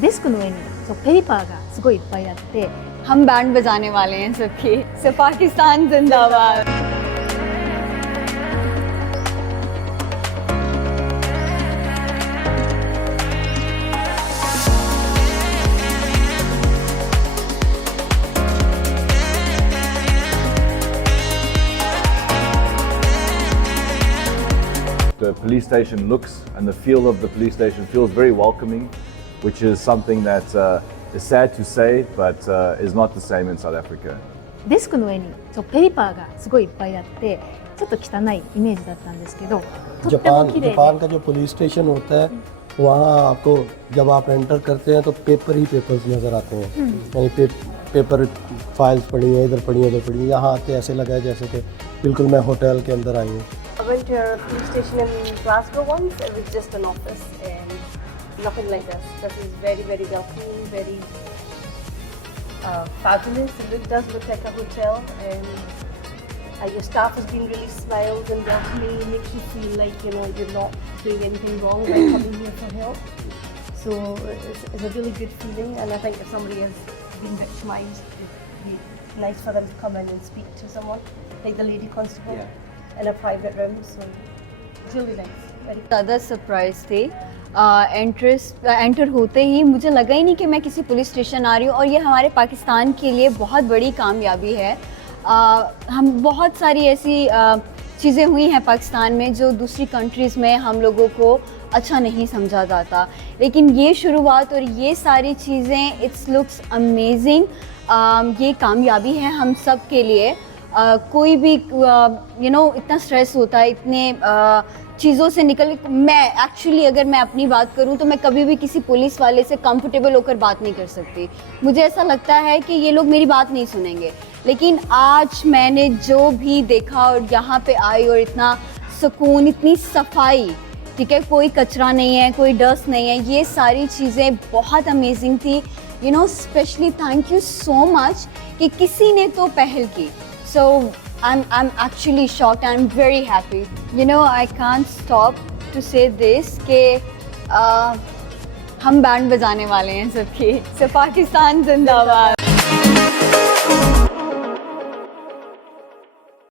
デスクの上にそうペーパーがすごいいっぱいあって、हम बैंड बजाने वाले हैं सबके। सो पाकिस्तान जिंदाबाद। The police station looks and the feel of the police station feels very welcoming, which is something that is sad to say, but is not the same in South Africa. デスクの上にそうペーパーがすごいいっぱいあって、ちょっと汚いイメージだったんですけど、とっても綺麗で。 जापान का जो police station होता है वहाँ आपको जब आप एंटर करते हैं तो पेपर ही पेपर्स नज़र आते हैं, यानी पेपर फाइल्स पड़ी हैं, इधर पड़ी हैं, उधर पड़ी हैं। यहाँ आते ऐसे लगा है जैसे कि बिल्कुल मैं होटल के अंदर आई हूँ। I went to a police station in Glasgow once. It was just an office and nothing like this. This is very, very welcoming, very fabulous. It does look like a hotel, and your staff has been really smiles and welcoming. It makes you feel like you're not doing anything wrong by coming here for help. So it's a really good feeling, and I think if somebody has been victimised, it'd be nice for them to come in and speak to someone, like the lady constable. In a private room, so it's really nice. Very ज़्यादा सरप्राइज थे। एंटर होते ही मुझे लगा ही नहीं कि मैं किसी police station आ रही हूँ, और ये हमारे पाकिस्तान के लिए बहुत बड़ी कामयाबी है। हम बहुत सारी ऐसी चीज़ें हुई हैं पाकिस्तान में जो दूसरी कंट्रीज़ में हम लोगों को अच्छा नहीं समझा जाता, लेकिन ये शुरुआत और ये सारी चीज़ें इट्स लुक्स अमेजिंग। ये कामयाबी है हम सब के लिए। कोई भी इतना स्ट्रेस होता है, इतने चीज़ों से निकल, मैं एक्चुअली अगर मैं अपनी बात करूं तो मैं कभी भी किसी पुलिस वाले से कंफर्टेबल होकर बात नहीं कर सकती। मुझे ऐसा लगता है कि ये लोग मेरी बात नहीं सुनेंगे, लेकिन आज मैंने जो भी देखा और यहाँ पे आई और इतना सुकून, इतनी सफाई, ठीक है, कोई कचरा नहीं है, कोई डस्ट नहीं है, ये सारी चीज़ें बहुत अमेजिंग थी। Specially thank you so much कि किसी ने तो पहल की। So I'm actually shocked. I'm very happy. I can't stop to say this कि हम बैंड बजाने वाले हैं सबके। So पाकिस्तान जिंदाबाद।